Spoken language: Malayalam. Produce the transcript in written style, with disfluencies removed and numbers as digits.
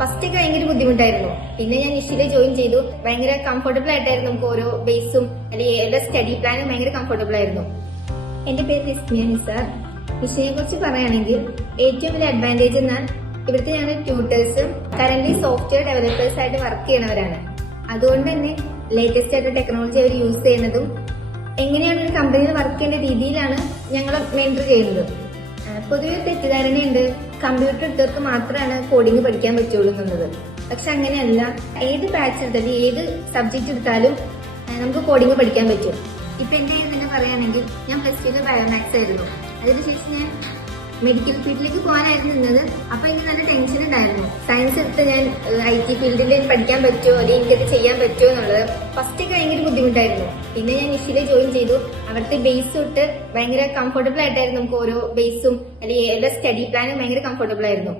ഫസ്റ്റ് ഒക്കെ ഭയങ്കര ബുദ്ധിമുട്ടായിരുന്നു. പിന്നെ ഞാൻ നിഷിലെ ജോയിൻ ചെയ്തു. ഭയങ്കര കംഫർട്ടബിൾ ആയിട്ടായിരുന്നു. നമുക്ക് ഓരോ ബേസും അല്ലെങ്കിൽ സ്റ്റഡി പ്ലാനും ഭയങ്കര കംഫർട്ടബിൾ ആയിരുന്നു. എന്റെ പേര് റിസ്മിയ നിസാർ. നിഷിനെ കുറിച്ച് പറയുകയാണെങ്കിൽ ഏറ്റവും വലിയ അഡ്വാൻറ്റേജ് എന്നാൽ ഇവിടുത്തെ ഞങ്ങൾ ട്യൂട്ടേഴ്സും കറന്റ് സോഫ്റ്റ്വെയർ ഡെവലപ്പേഴ്സ് ആയിട്ട് വർക്ക് ചെയ്യണവരാണ്. അതുകൊണ്ട് തന്നെ ലേറ്റസ്റ്റ് ആയിട്ട് ടെക്നോളജി അവർ യൂസ് ചെയ്യുന്നതും എങ്ങനെയാണ് ഒരു കമ്പനിയിൽ വർക്ക് ചെയ്യേണ്ട രീതിയിലാണ് ഞങ്ങൾ മെന്റർ ചെയ്യുന്നത്. പൊതുവെ തെറ്റിദ്ധാരണയുണ്ട്, കമ്പ്യൂട്ടർ എടുത്തവർക്ക് മാത്രമാണ് കോഡിംഗ് പഠിക്കാൻ പറ്റുള്ളൂ എന്നുള്ളത്. പക്ഷെ അങ്ങനെയല്ല, ഏത് ബാച്ച് എടുത്താലും ഏത് സബ്ജക്ട് എടുത്താലും നമുക്ക് കോഡിംഗ് പഠിക്കാൻ പറ്റും. ഇപ്പൊ എന്റെ തന്നെ പറയുകയാണെങ്കിൽ ഞാൻ +2 ബയോമാക്സ് ആയിരുന്നു. അതിനുശേഷം ഞാൻ മെഡിക്കൽ ഫീൽഡിലേക്ക് പോകാനായിരുന്നു നിന്നത്. അപ്പൊ എനിക്ക് നല്ല ടെൻഷൻ ഉണ്ടായിരുന്നു. സയൻസ് എടുത്ത് ഞാൻ IT ഫീൽഡിൽ പഠിക്കാൻ പറ്റുമോ അല്ലെങ്കിൽ എനിക്കത് ചെയ്യാൻ പറ്റുമോ എന്നുള്ളത്. ഫസ്റ്റ് ഒക്കെ ഭയങ്കര ബുദ്ധിമുട്ടായിരുന്നു. പിന്നെ ഞാൻ നിഷിലെ ജോയിൻ ചെയ്തു. അവിടുത്തെ ബേസ് തൊട്ട് ഭയങ്കര കംഫർട്ടബിൾ ആയിട്ടായിരുന്നു. നമുക്ക് ഓരോ ബേസും അല്ലെങ്കിൽ സ്റ്റഡി പ്ലാനും ഭയങ്കര കംഫർട്ടബിൾ ആയിരുന്നു.